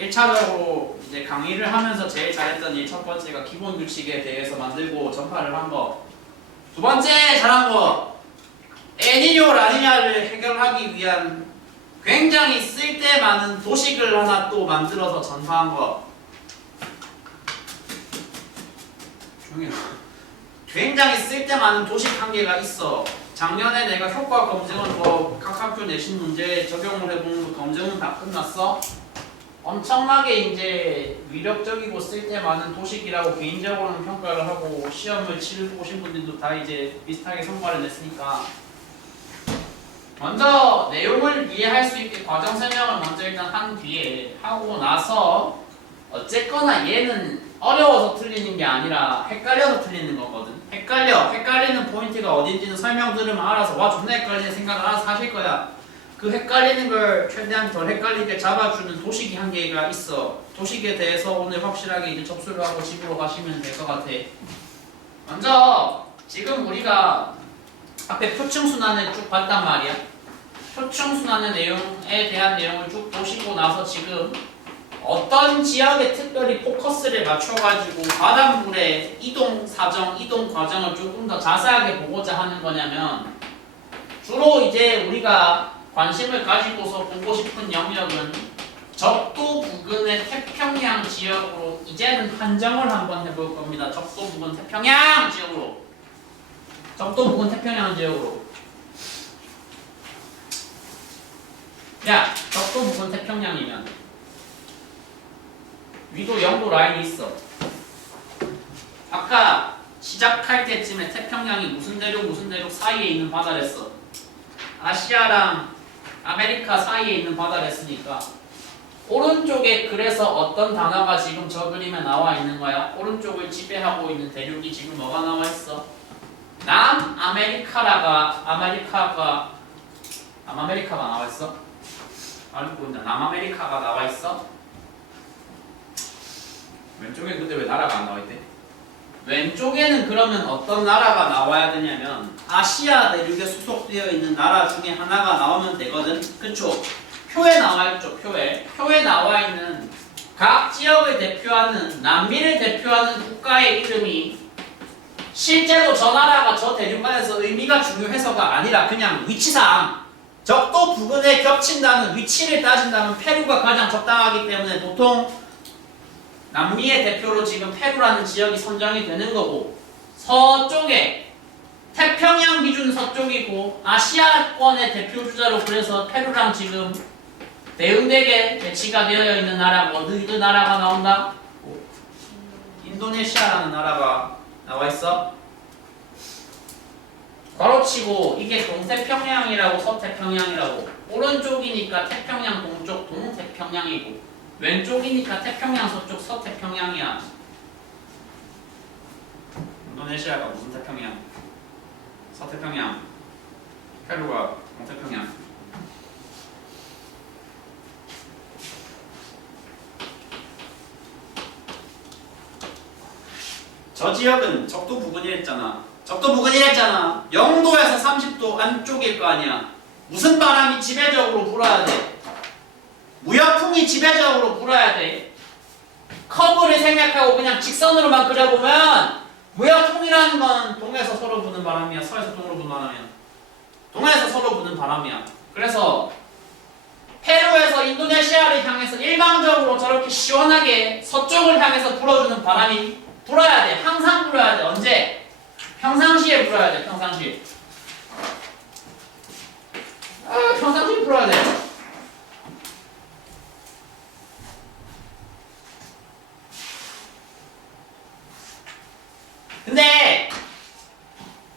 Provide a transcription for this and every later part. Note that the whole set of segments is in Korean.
1차적으로 이제 강의를 하면서 제일 잘했던 일 첫 번째가 기본 규칙에 대해서 만들고 전파를 한 거. 두 번째 잘한 거 에니뇨 라니냐를 해결하기 위한 굉장히 쓸데많은 도식을 하나 또 만들어서 전파한 거. 조용히 해. 굉장히 쓸데많은 도식 한 개가 있어. 작년에 내가 효과 검증을 각 학교 내신 문제에 적용을 해본 검증은 다 끝났어. 엄청나게 이제 위력적이고 쓸데많은 도식이라고 개인적으로는 평가를 하고 시험을 치르보신 분들도 다 이제 비슷하게 성과를 냈으니까 먼저 내용을 이해할 수 있게 과정 설명을 먼저 일단 한 뒤에 하고 나서 어쨌거나 얘는 어려워서 틀리는 게 아니라 헷갈려서 틀리는 거거든. 헷갈리는 포인트가 어딘지는 설명 들으면 알아서 와 존나 헷갈리는 생각을 알아서 하실 거야. 그 헷갈리는 걸 최대한 덜 헷갈리게 잡아주는 도식이 한 개가 있어. 도식에 대해서 오늘 확실하게 이제 접수를 하고 집으로 가시면 될 것 같아. 먼저 지금 우리가 앞에 표층순환을 쭉 봤단 말이야. 표층순환의 내용에 대한 내용을 쭉 보시고 나서 지금 어떤 지역에 특별히 포커스를 맞춰가지고 바닷물의 이동 사정, 이동 과정을 조금 더 자세하게 보고자 하는 거냐면 주로 이제 우리가 관심을 가지고서 보고 싶은 영역은 적도 부근의 태평양 지역으로 이제는 한정을 한번 해볼 겁니다. 적도 부근 태평양 지역으로. 적도 부근 태평양 지역으로. 야, 적도 부근 태평양이면 위도 0도 라인이 있어. 아까 시작할 때쯤에 태평양이 무슨 대륙 사이에 있는 바다랬어. 아시아랑 아메리카 사이에 있는 바다랬으니까 오른쪽에 그래서 어떤 단어가 지금 저 그림에 나와 있는 거야? 오른쪽을 지배하고 있는 대륙이 지금 뭐가 나와 있어? 남아메리카가 나와 있어? 알고 보인다. 남아메리카가 나와 있어? 왼쪽에 근데 왜 나라가 안 나와 있대? 왼쪽에는 그러면 어떤 나라가 나와야 되냐면 아시아 대륙에 소속되어 있는 나라 중에 하나가 나오면 되거든. 그쵸? 표에 나와 있죠. 표에 나와 있는 각 지역을 대표하는 남미를 대표하는 국가의 이름이 실제로 저 나라가 저 대륙 안에서 의미가 중요해서가 아니라 그냥 위치상 적도 부근에 겹친다는 위치를 따진다면 페루가 가장 적당하기 때문에 보통 남미의 대표로 지금 페루라는 지역이 선정이 되는 거고 서쪽에 태평양 기준 서쪽이고 아시아권의 대표 주자로 그래서 페루랑 지금 대응되게 배치가 되어 있는 나라가 어느 나라가 나온다? 인도네시아라는 나라가 나와 있어. 괄호치고 이게 동태평양이라고 서태평양이라고 오른쪽이니까 태평양 동쪽 동태평양이고 왼쪽이니까 태평양 서쪽 서태평양이야. 인도네시아가 무슨 태평양? 서태평양. 페루가 동태평양. 저 지역은 적도 부근이랬잖아. 0도에서 30도 안쪽일 거 아니야. 무슨 바람이 지배적으로 불어야 돼? 무역풍이 지배적으로 불어야 돼. 커브를 생략하고 그냥 직선으로만 그려보면 무역풍이라는 건 동에서 서로 부는 바람이야. 서에서 동으로 부는 바람이야. 동에서 서로 부는 바람이야. 그래서 페루에서 인도네시아를 향해서 일방적으로 저렇게 시원하게 서쪽을 향해서 불어주는 바람이 불어야 돼. 항상 불어야 돼. 언제? 평상시에 불어야 돼. 평상시에. 평상시에 불어야 돼. 근데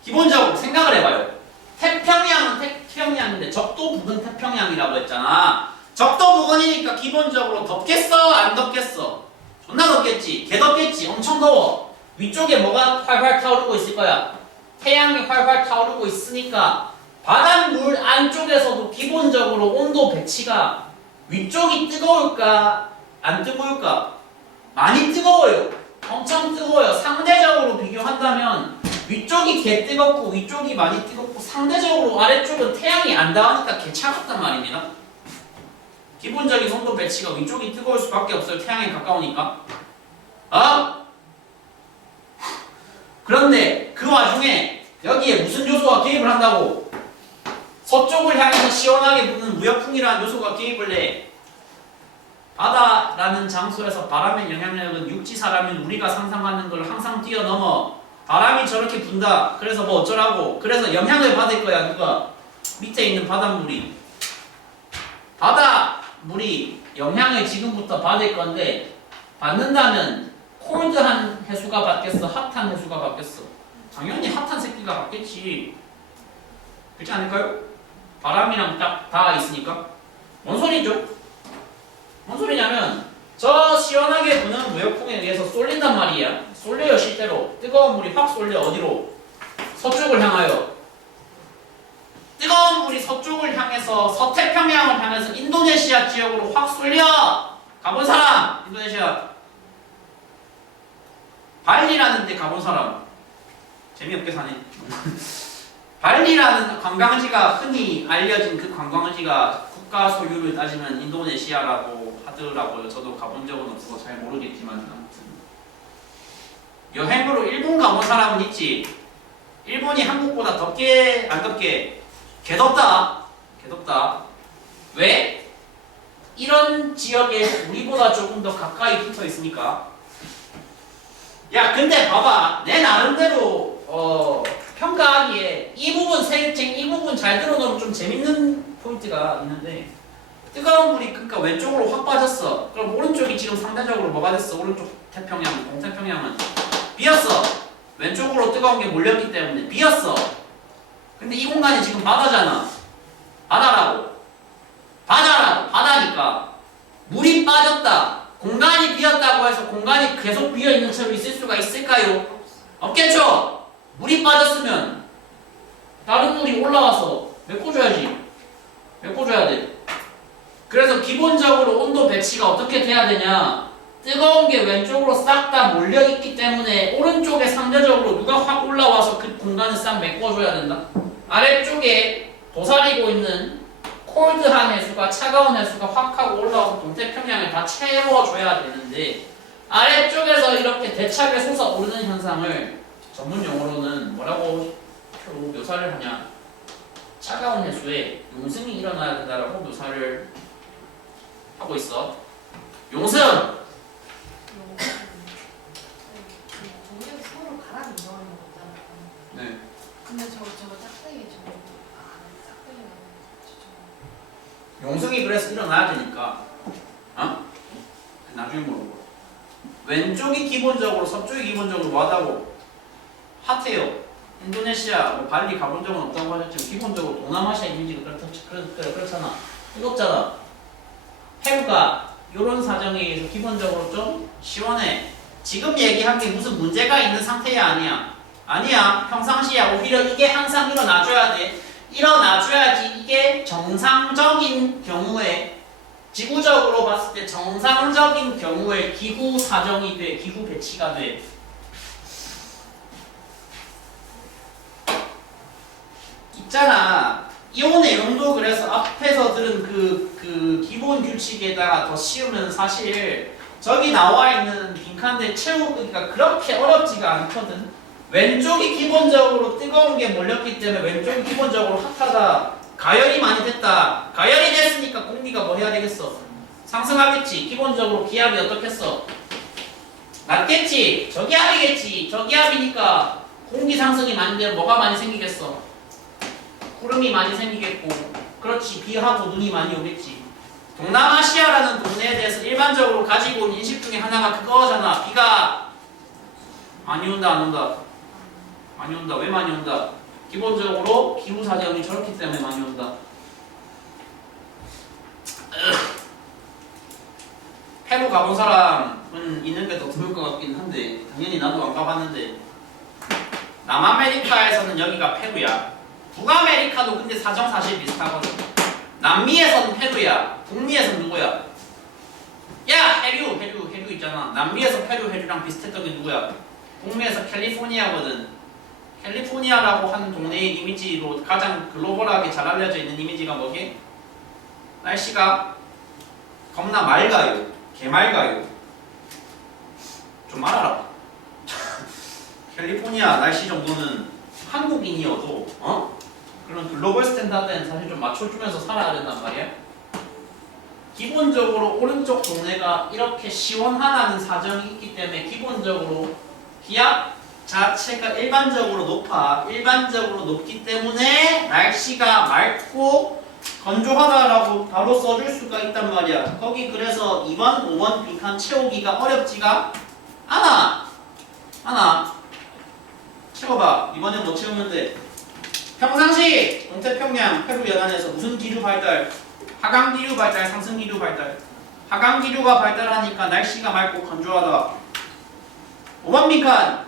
기본적으로 생각을 해봐요. 태평양은 태평양인데 적도 부근 태평양이라고 했잖아. 적도 부근이니까 기본적으로 덥겠어? 안 덥겠어? 존나 덥겠지. 개 덥겠지. 엄청 더워. 위쪽에 뭐가 활활 타오르고 있을 거야. 태양이 활활 타오르고 있으니까 바닷물 안쪽에서도 기본적으로 온도 배치가 위쪽이 뜨거울까? 안 뜨거울까? 많이 뜨거워요. 엄청 뜨거워요. 상대적으로 비교한다면 위쪽이 개 뜨겁고 위쪽이 많이 뜨겁고 상대적으로 아래쪽은 태양이 안 닿으니까 개 차갑단 말입니다. 기본적인 온도 배치가 위쪽이 뜨거울 수밖에 없어요. 태양에 가까우니까. 그런데 그 와중에 여기에 무슨 요소가 개입을 한다고? 서쪽을 향해서 시원하게 부는 무역풍이라는 요소가 개입을 해. 바다라는 장소에서 바람의 영향력은 육지 사람인 우리가 상상하는 걸 항상 뛰어넘어. 바람이 저렇게 분다. 그래서 뭐 어쩌라고. 그래서 영향을 받을 거야. 누가? 밑에 있는 바닷물이. 바닷물이 영향을 지금부터 받을 건데 받는다면 콜드한 해수가 받겠어? 핫한 해수가 받겠어? 당연히 핫한 새끼가 받겠지. 그렇지 않을까요? 바람이랑 딱 다 있으니까. 뭔 소리죠? 뭔 소리냐면 저 시원하게 부는 무역풍에 의해서 쏠린단 말이야. 쏠려요. 실제로 뜨거운 물이 확 쏠려. 어디로? 서쪽을 향하여. 뜨거운 물이 서쪽을 향해서 서태평양을 향해서 인도네시아 지역으로 확 쏠려. 가본 사람? 인도네시아 발리라는 데 가본 사람? 재미없게 사네. 발리라는 관광지가 흔히 알려진 그 관광지가 국가 소유를 따지면 인도네시아라고 하더라고요. 저도 가본 적은 없어서 잘 모르겠지만 아무튼 여행으로 일본 가본 사람은 있지. 일본이 한국보다 덥게 안 덥게? 개덥다. 개덥다. 왜? 이런 지역에 우리보다 조금 더 가까이 붙어 있으니까. 야 근데 봐봐. 내 나름대로 평가하기에 이 부분 이 부분 잘 들어놓으면 좀 재밌는 포인트가 있는데 뜨거운 물이 그러니까 왼쪽으로 확 빠졌어. 그럼 오른쪽이 지금 상대적으로 뭐가 됐어? 오른쪽 태평양, 동태평양은 비었어. 왼쪽으로 뜨거운 게 몰렸기 때문에 비었어. 근데 이 공간이 지금 바다잖아. 바다라고. 바다니까 물이 빠졌다. 공간이 비었다고 해서 공간이 계속 비어있는 채로 있을 수가 있을까요? 없겠죠? 물이 빠졌으면 다른 물이 올라와서 메꿔줘야지. 메꿔줘야 돼. 그래서 기본적으로 온도 배치가 어떻게 돼야 되냐? 뜨거운 게 왼쪽으로 싹 다 몰려있기 때문에 오른쪽에 상대적으로 누가 확 올라와서 그 공간을 싹 메꿔줘야 된다. 아래쪽에 도사리고 있는 콜드한 해수가 차가운 해수가 확 하고 올라와서 동태평양을 다 채워줘야 되는데 아래쪽에서 이렇게 대차게 솟아오르는 현상을 전문 용어로는 뭐라고 묘사를 하냐? 차가운 해수에 용승이 일어나야 된다라고 묘사를 하고 있어. 용승! 동력이 서로 가라앉는 거잖아. 네. 근데 저거 짝대기 짝대기가 용승이 그래서 일어나야 되니까. 나중에 모르고. 왼쪽이 기본적으로 서쪽이 기본적으로 뭐하다고? 핫해요. 인도네시아, 발리 가본 적은 없다고 하셨지만 기본적으로 동남아시아 이미지가 그렇잖아. 뜨겁잖아. 페루가 이런 사정에 의해서 기본적으로 좀 시원해. 지금 얘기한 게 무슨 문제가 있는 상태야? 아니야. 아니야. 평상시야. 오히려 이게 항상 일어나줘야 돼. 일어나줘야지 이게 정상적인 경우에 지구적으로 봤을 때 정상적인 경우에 기후 사정이 돼. 기후 배치가 돼. 있잖아. 이 내용도 그래서 앞에서 들은 그 기본 규칙에다가 더 씌우면 사실 저기 나와 있는 빈칸들 채우기가 그렇게 어렵지가 않거든. 왼쪽이 기본적으로 뜨거운 게 몰렸기 때문에 왼쪽이 기본적으로 핫하다. 가열이 많이 됐다. 가열이 됐으니까 공기가 뭐 해야 되겠어? 상승하겠지. 기본적으로 기압이 어떻겠어? 낮겠지. 저기압이겠지. 저기압이니까 공기 상승이 많이 되면 뭐가 많이 생기겠어? 구름이 많이 생기겠고, 그렇지. 비하고 눈이 많이 오겠지. 동남아시아라는 동네에 대해서 일반적으로 가지고 온 인식 중에 하나가 그거잖아. 비가 많이 온다, 안 온다? 많이 온다. 왜 많이 온다? 기본적으로 기후 사정이 저렇기 때문에 많이 온다. 페루 가본 사람은 있는 게 더 드물 것 같긴 한데 당연히 나도 안 가봤는데 남아메리카에서는 여기가 페루야. 북아메리카도 근데 사정 사실 비슷하거든. 남미에서는 페루야. 북미에서는 누구야? 야! 해류 있잖아. 남미에서 페루 해류랑 비슷했던 게 누구야? 북미에서 캘리포니아거든. 캘리포니아라고 하는 동네의 이미지로 가장 글로벌하게 잘 알려져 있는 이미지가 뭐게? 날씨가 겁나 맑아요. 개맑아요. 좀 알아라. 캘리포니아 날씨 정도는 한국인이어도 그런 글로벌 스탠다드에는 사실 좀 맞춰주면서 살아야 된단 말이야. 기본적으로 오른쪽 동네가 이렇게 시원하다는 사정이 있기 때문에 기본적으로 기압 자체가 일반적으로 높아. 일반적으로 높기 때문에 날씨가 맑고 건조하다라고 바로 써줄 수가 있단 말이야. 거기 그래서 2번, 5번 빈칸 채우기가 어렵지가 않아. 채워봐. 이번에 뭐 채우면 돼? 평상시 동태평양 페루 연안에서 무슨 기류 발달? 하강 기류 발달, 상승 기류 발달. 하강 기류가 발달하니까 날씨가 맑고 건조하다. 5번 빈칸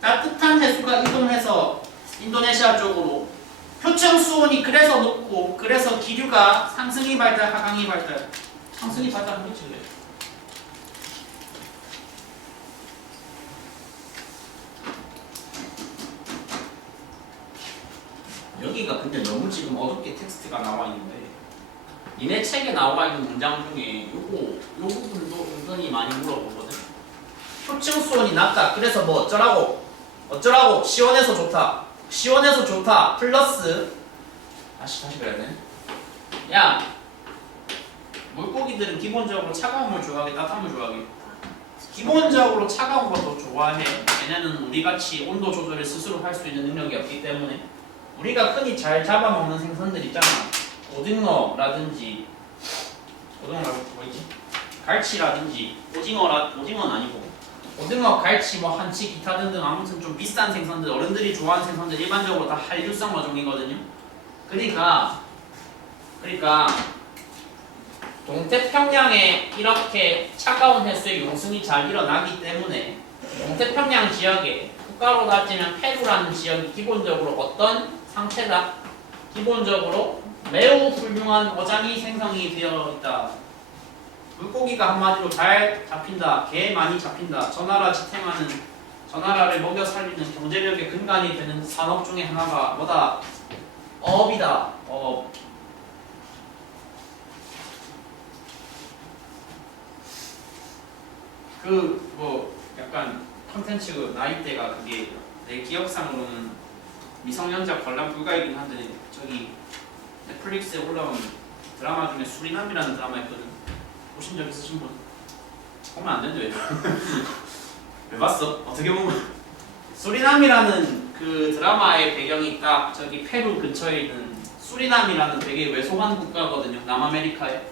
따뜻한 해수가 이동해서 인도네시아 쪽으로 표층 수온이 그래서 높고 그래서 기류가 상승이 발달, 하강이 발달. 상승이 발달한 거지 그래. 여기가 근데 너무 지금 어둡게 텍스트가 나와 있는데 니네 책에 나와 있는 문장 중에 요 부분도 은근히 많이 물어보거든. 표층 수온이 낮다. 그래서 뭐 어쩌라고 시원해서 좋다 플러스 다시 그래야 되네. 야 물고기들은 기본적으로 차가운 물 좋아하게 따뜻한 물 좋아하게? 기본적으로 차가운 걸 더 좋아해. 얘네는 우리같이 온도 조절을 스스로 할 수 있는 능력이 없기 때문에 우리가 흔히 잘 잡아먹는 생선들 있잖아. 오징어라든지 뭐있지? 갈치라든지 오징어는 아니고 오징어, 갈치, 뭐 한치, 기타 등등 아무튼 좀 비싼 생선들 어른들이 좋아하는 생선들 일반적으로 다 한류성 어종이거든요. 그러니까 동태평양에 이렇게 차가운 해수의 용승이 잘 일어나기 때문에 동태평양 지역에 국가로 따지면 페루라는 지역이 기본적으로 어떤 상태다? 기본적으로 매우 훌륭한 어장이 생성이 되어 있다. 물고기가 한마디로 잘 잡힌다. 개 많이 잡힌다. 저 나라 지탱하는 저 나라를 먹여 살리는 경제력의 근간이 되는 산업 중에 하나가 뭐다? 어업이다. 어업. 뭐 약간 컨텐츠 나이대가 그게 내 기억상으로는 미성년자 관람 불가이긴 한데 저기 넷플릭스에 올라온 드라마 중에 수리남이라는 드라마 있거든. 보신 적 있으신 분? 보면 안 되는데 왜 봤어? 어떻게 보면 수리남이라는 그 드라마의 배경이 딱 저기 페루 근처에 있는 수리남이라는 되게 왜소한 국가거든요. 남아메리카에.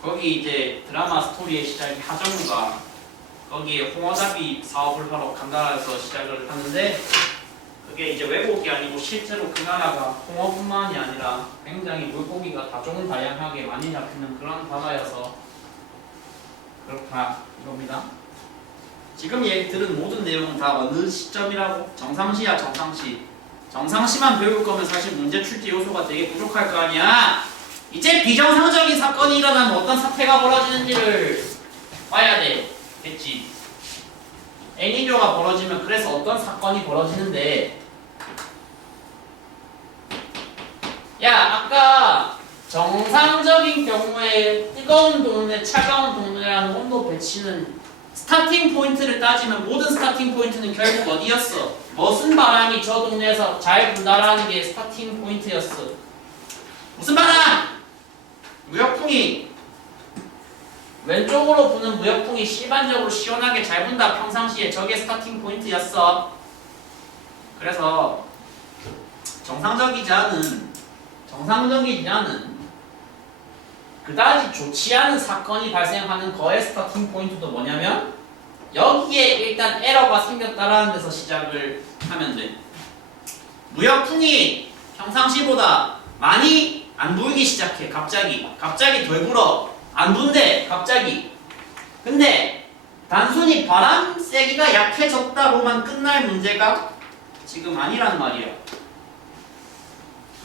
거기 이제 드라마 스토리의 시작이 하정우가 거기에 홍어잡이 사업을 하러 간다라서 시작을 하는데 그게 이제 왜곡이 아니고 실제로 그 나라가 홍어뿐만이 아니라 굉장히 물고기가 다종다양하게 많이 잡히는 그런 바다여서 그렇다 이겁니다. 지금 얘기 들은 모든 내용은 다 어느 시점이라고? 정상시야 정상시. 정상시만 배울 거면 사실 문제 출제 요소가 되게 부족할 거 아니야. 이제 비정상적인 사건이 일어나면 어떤 사태가 벌어지는지를 봐야 돼. 됐지? 엘니뇨가 벌어지면 그래서 어떤 사건이 벌어지는데 야 아까 정상적인 경우에 뜨거운 동네, 차가운 동네라는 온도 배치는 스타팅 포인트를 따지면 모든 스타팅 포인트는 결국 어디였어? 무슨 바람이 저 동네에서 잘 분다라는 게 스타팅 포인트였어. 무슨 바람? 무역풍이 왼쪽으로 부는 무역풍이 일반적으로 시원하게 잘 분다. 평상시에 저게 스타팅 포인트였어. 그래서 정상적이지 않은 그다지 좋지 않은 사건이 발생하는 거의 스타팅 포인트도 뭐냐면 여기에 일단 에러가 생겼다라는 데서 시작을 하면 돼. 무역풍이 평상시보다 많이 안 불기 시작해. 갑자기 덜 불어. 안 분대 갑자기. 근데 단순히 바람 세기가 약해졌다로만 끝날 문제가 지금 아니란 말이야.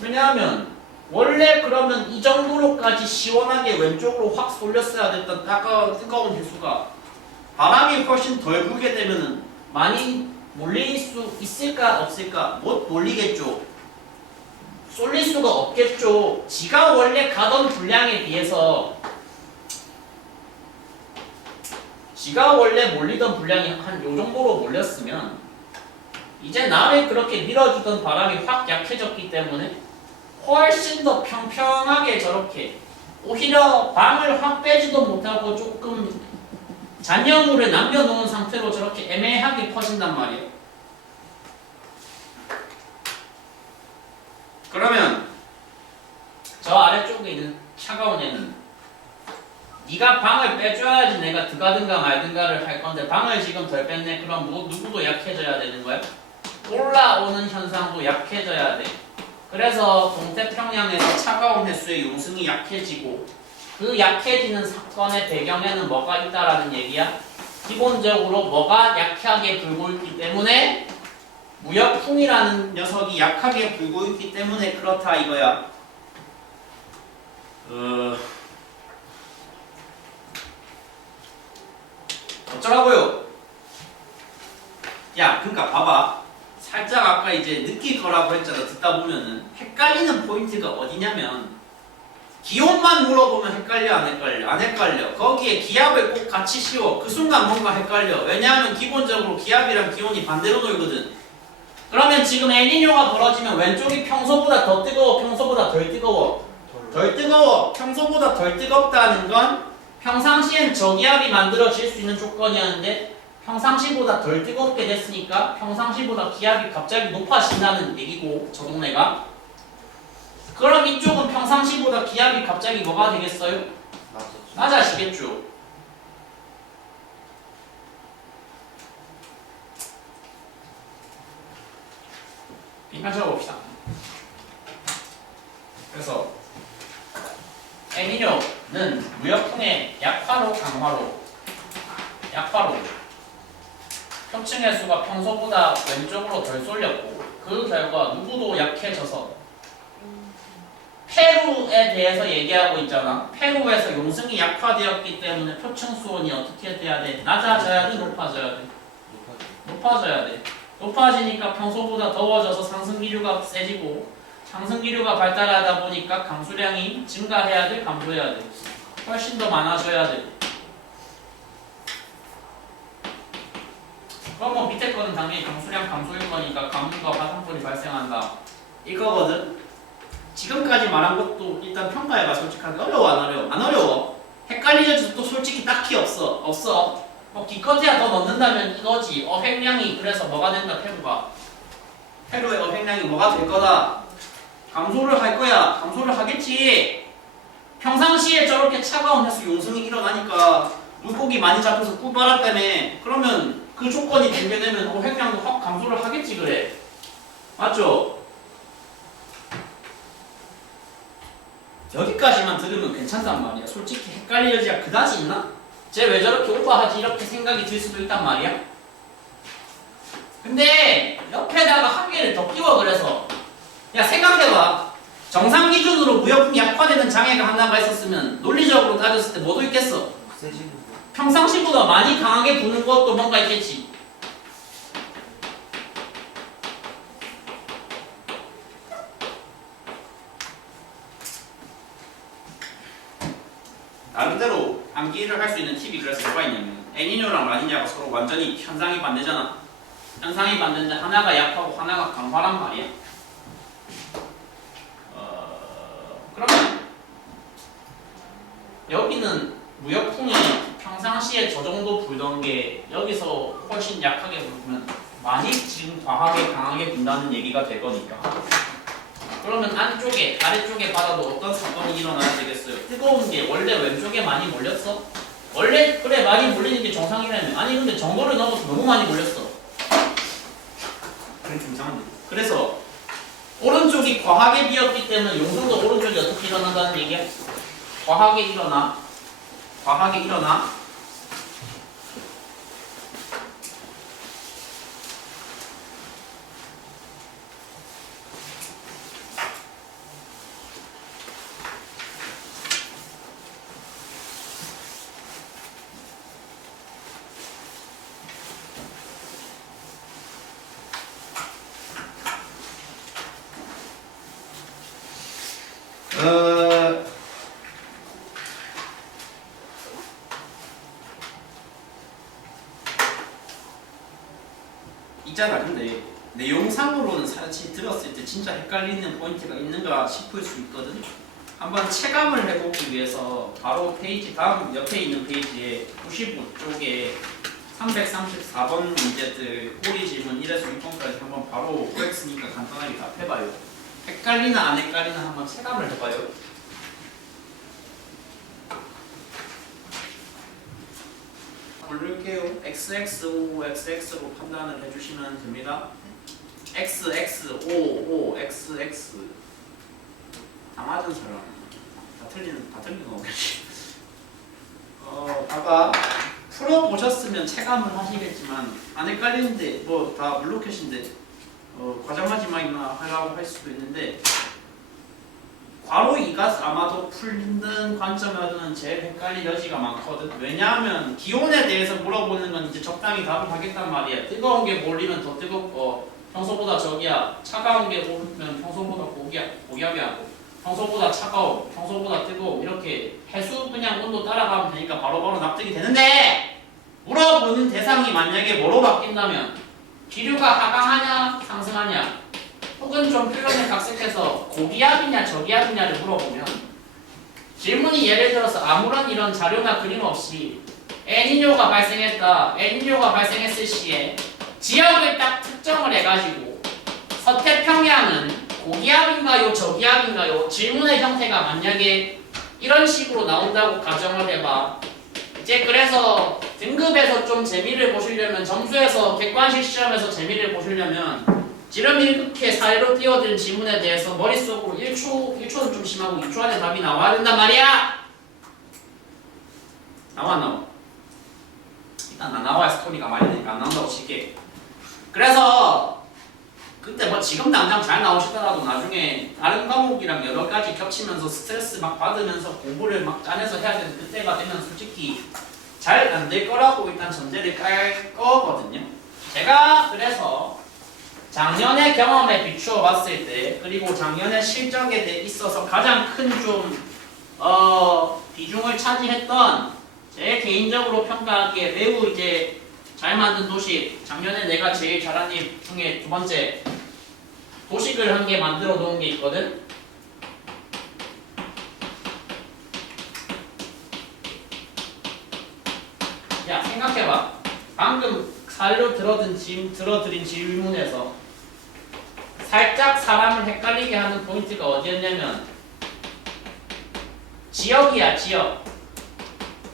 왜냐하면 원래 그러면 이 정도로까지 시원하게 왼쪽으로 확 쏠렸어야 됐던 뜨거운 해수가 바람이 훨씬 덜 불게 되면은 많이 몰릴 수 있을까 없을까? 못 몰리겠죠. 쏠릴 수가 없겠죠. 지가 원래 가던 분량에 비해서 지가 원래 몰리던 분량이 한 요 정도로 몰렸으면 이제 나를 그렇게 밀어주던 바람이 확 약해졌기 때문에 훨씬 더 평평하게 저렇게 오히려 방을 확 빼지도 못하고 조금 잔여물을 남겨놓은 상태로 저렇게 애매하게 퍼진단 말이에요. 그러면 저 아래쪽에 있는 차가운 애는 네가 방을 빼줘야지 내가 들어가든가 말든가를 할 건데 방을 지금 덜 뺐네. 그럼 누구도 약해져야 되는 거야? 올라오는 현상도 약해져야 돼. 그래서 동태평양에서 차가운 해수의 용승이 약해지고 그 약해지는 사건의 배경에는 뭐가 있다라는 얘기야? 기본적으로 뭐가 약하게 불고 있기 때문에 무역풍이라는 녀석이 약하게 불고 있기 때문에 그렇다 이거야. 어쩌라고요? 야, 그러니까 봐봐. 살짝 아까 이제 느낄 거라고 했잖아. 듣다 보면은 헷갈리는 포인트가 어디냐면 기온만 물어보면 헷갈려 안 헷갈려? 안 헷갈려. 거기에 기압을 꼭 같이 씌워. 그 순간 뭔가 헷갈려. 왜냐하면 기본적으로 기압이랑 기온이 반대로 돌거든. 그러면 지금 엘니뇨가 벌어지면 왼쪽이 평소보다 더 뜨거워? 평소보다 덜 뜨거워? 덜 뜨거워. 평소보다 덜 뜨겁다는 건 평상시엔 저기압이 만들어질 수 있는 조건이었는데 평상시보다 덜 뜨겁게 됐으니까 평상시보다 기압이 갑자기 높아진다는 얘기고 저 동네가. 그럼 이쪽은 평상시보다 기압이 갑자기 뭐가 되겠어요? 낮아지겠죠. 빈칸 적어봅시다. 그래서 엘니뇨는 무역풍의 약화로 약화로 표층 해수가 평소보다 왼쪽으로 덜 쏠렸고 그 결과 누구도 약해져서 페루에 대해서 얘기하고 있잖아. 페루에서 용승이 약화되었기 때문에 표층 수온이 어떻게 돼야 돼? 낮아져야 돼? 높아져야 돼? 높아져야 돼. 높아지니까 평소보다 더워져서 상승기류가 세지고 상승기류가 발달하다 보니까 강수량이 증가해야 돼? 감소해야 돼? 훨씬 더 많아져야 돼. 그럼 뭐 밑에 거는 당연히 강수량 감소일 거니까 가뭄과 화산불이 발생한다. 이거거든. 지금까지 말한 것도 일단 평가해봐. 솔직하게 어려워 안 어려워? 안 어려워. 헷갈리져도 솔직히 딱히 없어. 뭐 기껏해야 더 넣는다면 이거지. 어획량이 그래서 뭐가 된다 페루가. 페루의 어획량이 뭐가 될 거다. 감소를 할 거야. 감소를 하겠지. 평상시에 저렇게 차가운 해수 용승이 일어나니까 물고기 많이 잡혀서 꿀바람 때문에 그러면 그 조건이 붕괴되면 어획량도 확 감소를 하겠지 그래. 맞죠? 여기까지만 들으면 괜찮단 말이야. 솔직히 헷갈릴 여지가 그다지 있나? 쟤 왜 저렇게 오버하지? 이렇게 생각이 들 수도 있단 말이야. 근데 옆에다가 한 개를 더 끼워. 그래서 야 생각해봐. 정상 기준으로 무역풍이 약화되는 장애가 하나가 있었으면 논리적으로 따졌을 때 뭐도 있겠어? 평상시보다 많이 강하게 부는 것도 뭔가 있겠지. 나름대로 암기를 할 수 있는 팁이 그래서 뭐가 있냐면 엘니뇨랑 라니냐가 서로 완전히 현상이 반대잖아. 현상이 반대인데 하나가 약하고 하나가 강화란 말이야. 그러면 여기는 무역풍이 평상시에 저 정도 불던 게 여기서 훨씬 약하게 불면 많이 지금 과하게 강하게 분다는 얘기가 될 거니까. 그러면 안쪽에 아래쪽에 바다도 어떤 사건이 일어나야 되겠어요? 뜨거운 게 원래 왼쪽에 많이 몰렸어? 원래 그래 많이 몰리는 게 정상이라면 아니 근데 정보를 넘어서 너무 많이 몰렸어. 그래 좀 이상한데. 그래서 오른쪽이 과하게 비었기 때문에 용성도 오른쪽이 어떻게 일어난다는 얘기야? 과하게 일어나. 있잖아. 근데 내용상으로는 사실 들었을 때 진짜 헷갈리는 포인트가 있는가 싶을 수 있거든. 한번 체감을 해보기 위해서 바로 페이지 다음 옆에 있는 페이지에 95쪽에 334번 문제들 꼬리 질문 1에서 6번까지 한번 바로 OX니까 간단하게 답해봐요. 헷갈리나 안 헷갈리나 한번 체감을 해봐요. 부를게요. XX, OXX로 판단을 해주시면 됩니다. XX, O, XX. 다 맞은 사람. 다 틀리는 건 없겠지. 아까 풀어보셨으면 체감을 하시겠지만 안 헷갈리는데 뭐 다 물로켓인데 과자 마지막이나 하려고 할 수도 있는데 괄호 2가 아마도 풀는 관점에서는 제일 헷갈릴 여지가 많거든. 왜냐하면 기온에 대해서 물어보는 건 이제 적당히 답을 하겠단 말이야. 뜨거운 게 몰리면 더 뜨겁고 평소보다 저기야. 차가운 게 오르면 평소보다 고기압이 하고 평소보다 차가워, 평소보다 뜨거워 이렇게 해수 그냥 온도 따라가면 되니까 바로바로 납득이 되는데 물어보는 대상이 만약에 뭐로 바뀐다면 기류가 하강하냐 상승하냐 혹은 좀 표현을 각색해서 고기압이냐 저기압이냐를 물어보면 질문이 예를 들어서 아무런 이런 자료나 그림 없이 엘니뇨가 발생했다. 엘니뇨가 발생했을 시에 지역을 딱 특정을 해가지고 서태평양은 고기압인가요 저기압인가요? 질문의 형태가 만약에 이런 식으로 나온다고 가정을 해봐. 이제 그래서 등급에서 좀 재미를 보시려면 점수에서 객관식 시험에서 재미를 보시려면 지름 이렇게 사이로 띄워진 지문에 대해서 머릿속으로 1초는 좀 심하고 2초 안에 답이 나와야 된단 말이야. 나와. 일단 안 나와야 스토리가 많이 되니까 안 나온다고 칠게. 그래서 근데 뭐 지금 당장 잘 나오시더라도 나중에 다른 과목이랑 여러 가지 겹치면서 스트레스 막 받으면서 공부를 막 짜내서 해야 되는 그때가 되면 솔직히 잘 안 될 거라고 일단 전제를 깔 거거든요. 제가 그래서 작년의 경험에 비추어 봤을 때 그리고 작년의 실적에 대해 있어서 가장 큰 좀 비중을 차지했던 제 개인적으로 평가하기에 매우 이제 잘 만든 도식 작년에 내가 제일 잘한 일 중에 두 번째 도식을 한 개 만들어 놓은 게 있거든. 야 생각해봐. 방금 살로 들어드린 질문에서 살짝 사람을 헷갈리게 하는 포인트가 어디였냐면 지역이야 지역.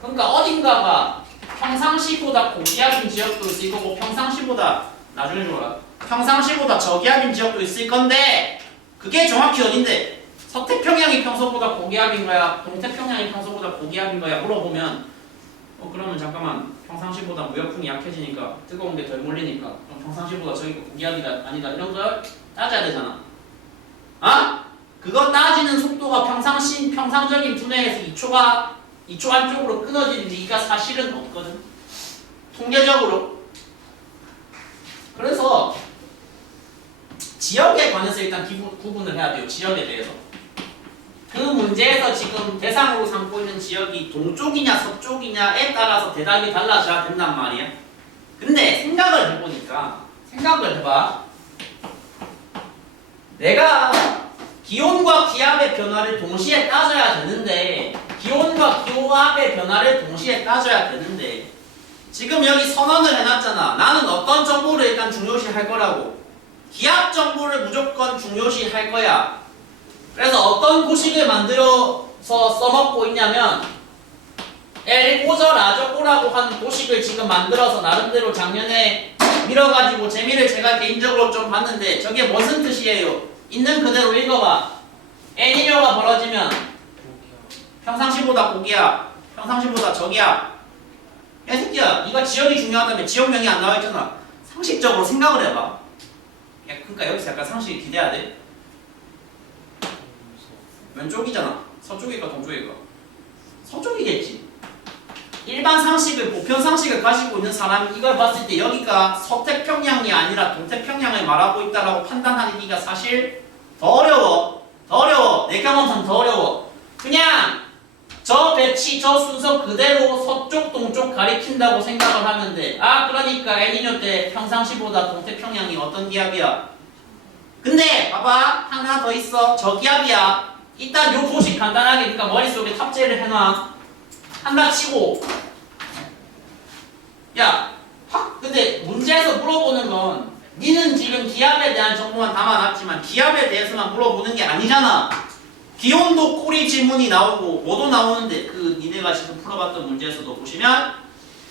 그러니까 어딘가가 평상시보다 고기압인 지역도 있을 거고 평상시보다 나중에 줘라. 평상시보다 저기압인 지역도 있을 건데 그게 정확히 어딘데 서태평양이 평소보다 고기압인 거야 동태평양이 평소보다 고기압인 거야 물어보면 그러면 잠깐만 평상시보다 무역풍이 약해지니까 뜨거운 게 덜 몰리니까 그럼 평상시보다 저기가 고기압이다 아니다 이런 걸 따져야 되잖아. 그거 따지는 속도가 평상적인 두뇌에서 2초 안쪽으로 끊어질 리가 사실은 없거든. 통계적으로. 그래서 지역에 관해서 일단 구분을 해야 돼요. 지역에 대해서. 그 문제에서 지금 대상으로 삼고 있는 지역이 동쪽이냐 서쪽이냐에 따라서 대답이 달라져야 된단 말이야. 근데 생각을 해봐. 내가 기온과 기압의 변화를 동시에 따져야 되는데 기온과 기압의 변화를 동시에 따져야 되는데 지금 여기 선언을 해놨잖아. 나는 어떤 정보를 일단 중요시 할 거라고. 기압 정보를 무조건 중요시 할 거야. 그래서 어떤 도식을 만들어서 써먹고 있냐면 엘고저 라저고라고 하는 도식을 지금 만들어서 나름대로 작년에 밀어가지고 재미를 제가 개인적으로 좀 봤는데 저게 무슨 뜻이에요? 있는 그대로 읽어봐. 엘니뇨가 벌어지면 평상시보다 고기압, 평상시보다 저기압. 야 새끼야, 네가 지역이 중요하다며 지역명이 안 나와 있잖아. 상식적으로 생각을 해봐. 야, 그러니까 여기서 약간 상식이 기대해야 돼. 왼쪽이잖아. 서쪽일까 동쪽일까? 서쪽이겠지. 일반 상식을 보편 상식을 가지고 있는 사람이 이걸 봤을 때 여기가 서태평양이 아니라 동태평양을 말하고 있다라고 판단하기가 사실 더 어려워. 내 경험상 더 어려워. 그냥 저 배치, 저 순서 그대로 서쪽, 동쪽 가리킨다고 생각을 하면 돼. 아, 그러니까 엘니뇨 때 평상시보다 동태평양이 어떤 기압이야? 근데 봐봐, 하나 더 있어. 저 기압이야. 일단 요 도식 간단하게 그러니까 머릿속에 탑재를 해놔. 한다 치고. 야, 근데 문제에서 물어보는 건 니는 지금 기압에 대한 정보만 담아놨지만 기압에 대해서만 물어보는 게 아니잖아. 기온도 꼬리 지문이 나오고 뭐도 나오는데 그 니네가 지금 풀어봤던 문제에서도 보시면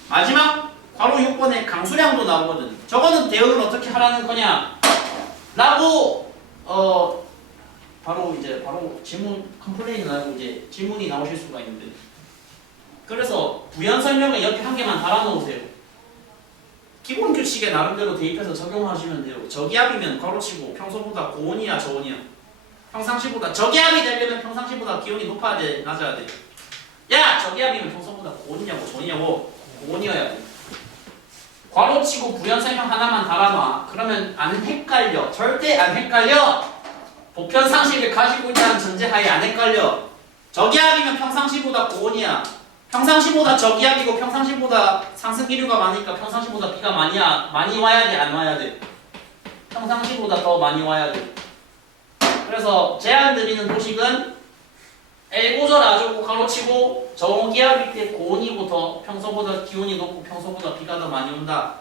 마지막 괄호 6번에 강수량도 나오거든. 저거는 대응을 어떻게 하라는 거냐 라고 바로 질문 컴플레인 나고 이제 질문이 나오실 수가 있는데 그래서 부연 설명을 옆에 한 개만 달아놓으세요. 기본 규칙에 나름대로 대입해서 적용하시면 돼요. 저기압이면 괄호치고 평소보다 고온이야 저온이야? 평상시보다 저기압이 되려면 평상시보다 기온이 높아야 돼 낮아야 돼? 야 저기압이면 평소보다 고온이냐고 저온이냐고 고온이어야 돼. 괄호치고 부연 설명 하나만 달아놔. 그러면 안 헷갈려. 절대 안 헷갈려. 보편 상식을 가지고 있다는 전제하에 안 헷갈려. 저기압이면 평상시보다 고온이야. 평상시보다 저기압이고 평상시보다 상승 기류가 많으니까 평상시보다 비가 많이 와야 돼 안 와야 돼? 평상시보다 더 많이 와야 돼. 그래서 제안 드리는 도식은 L고절 아주고 가로치고 저기압일 때 고온이고 더 평소보다 기온이 높고 평소보다 비가 더 많이 온다.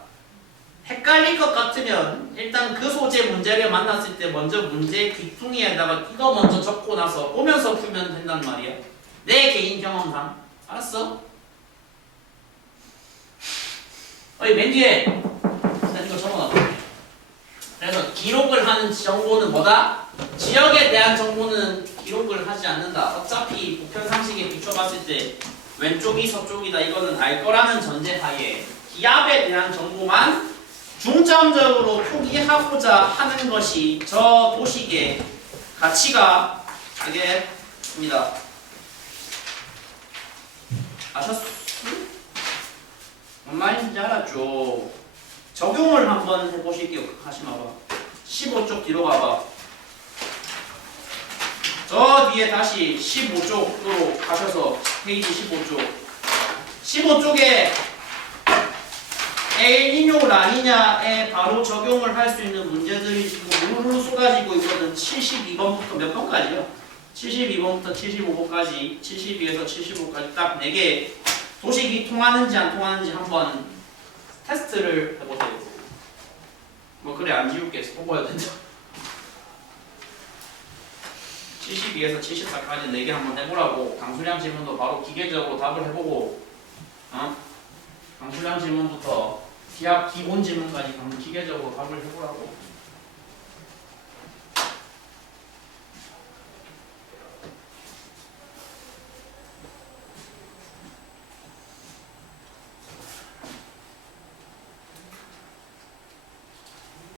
헷갈릴 것 같으면 일단 그 소재 문제를 만났을 때 먼저 문제 귀퉁이에다가 이거 먼저 적고 나서 오면서 풀면 된단 말이야. 내 개인 경험상. 알았어? 어이 맨 뒤에 일단 이거 적어놔. 그래서 기록을 하는 정보는 뭐다? 지역에 대한 정보는 기록을 하지 않는다. 어차피 보편 상식에 비춰봤을 때 왼쪽이 서쪽이다 이거는 알 거라는 전제하에 기압에 대한 정보만 중점적으로 포기하고자 하는 것이 저 도식의 가치가 되겠습니다. 아셨어? 뭔 말인지 알았죠? 적용을 한번 해보실게요. 다시 봐봐. 15쪽 뒤로 가봐. 저 뒤에 다시 15쪽으로 가셔서 페이지 15쪽. 15쪽에 엘니뇨 라니냐에 바로 적용을 할 수 있는 문제들이 지금 우르르 쏟아지고 있거든. 72번부터 몇 번까지요? 72번부터 75번까지 72에서 75까지 딱 4개 도식이 통하는지 안 통하는지 한번 테스트를 해보세요. 뭐 그래 안 지울게 뽑아야 된다. 72에서 74까지 4개 한번 해보라고. 강수량 질문도 바로 기계적으로 답을 해보고 강수량 질문부터 기압 기본 질문까지 기계적으로 답을 해보라고.